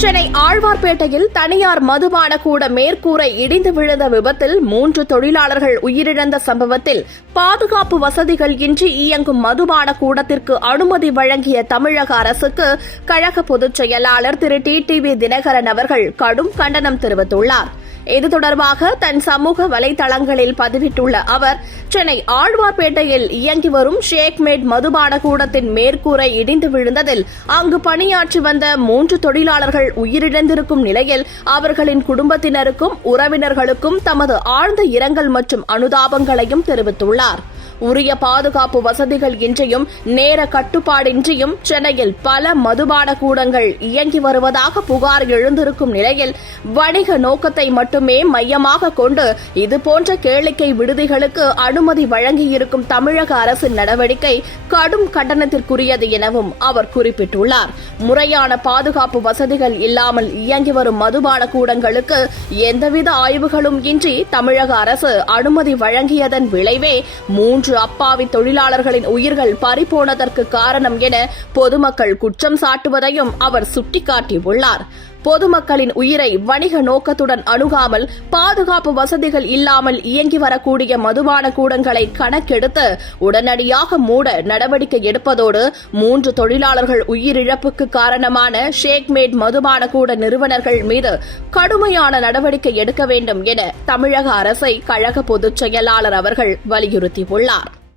சென்னை ஆழ்வார்பேட்டையில் தனியார் மதுபான கூட மேற்கூரை இடிந்து விழுந்த விபத்தில் 3 தொழிலாளர்கள் உயிரிழந்த சம்பவத்தில் பாதுகாப்பு வசதிகள் இன்றி இயங்கும் மதுபான கூடத்திற்கு அனுமதி வழங்கிய தமிழக அரசுக்கு கழக பொதுச் செயலாளர் திரு டிடிவி தினகரன் அவர்கள் கடும் கண்டனம் தெரிவித்துள்ளார். இது தொடர்பாக தன் சமூக வலைதளங்களில் பதிவிட்டுள்ள அவர், சென்னை ஆழ்வார்பேட்டையில் இயங்கி வரும் ஷேக்மேட் மதுபான கூடத்தின் மேற்கூரை இடிந்து விழுந்ததில் அங்கு பணியாற்றி வந்த 3 தொழிலாளர்கள் உயிரிழந்திருக்கும் நிலையில் அவர்களின் குடும்பத்தினருக்கும் உறவினர்களுக்கும் தமது ஆழ்ந்த இரங்கல் மற்றும் அனுதாபங்களையும் தெரிவித்துள்ளார். உரிய பாதுகாப்பு வசதிகள் இன்றியும் நேர கட்டுப்பாடின்றியும் சென்னையில் பல மதுபான கூடங்கள் இயங்கி வருவதாக புகார் எழுந்திருக்கும் நிலையில் வணிக நோக்கத்தை மட்டுமே மையமாக கொண்டு இதுபோன்ற கேளிக்கை விடுதிகளுக்கு அனுமதி வழங்கியிருக்கும் தமிழக அரசின் நடவடிக்கை கடும் கண்டனத்திற்குரியது எனவும் அவர் குறிப்பிட்டுள்ளார். முறையான பாதுகாப்பு வசதிகள் இல்லாமல் இயங்கி வரும் மதுபான கூடங்களுக்கு எந்தவித ஆய்வுகளும் இன்றி தமிழக அரசு அனுமதி வழங்கியதன் விளைவே 3 அப்பாவி தொழிலாளர்களின் உயிர்கள் பறிபோனதற்கு காரணம் என பொதுமக்கள் குற்றம் சாட்டுவதையும் அவர் சுட்டிக்காட்டியுள்ளார். பொதுமக்களின் உயிரை வணிக நோக்கத்துடன் அணுகாமல் பாதுகாப்பு வசதிகள் இல்லாமல் இயங்கி வரக்கூடிய மதுபான கூடங்களை கணக்கெடுத்து உடனடியாக மூட நடவடிக்கை எடுப்பதோடு 3 தொழிலாளர்கள் உயிரிழப்புக்கு காரணமான ஷேக்மேட் மதுபான கூட நிறுவனர்கள் மீது கடுமையான நடவடிக்கை எடுக்க வேண்டும் என தமிழக அரசை கழக பொதுச் செயலாளர் அவர்கள் வலியுறுத்தியுள்ளார்.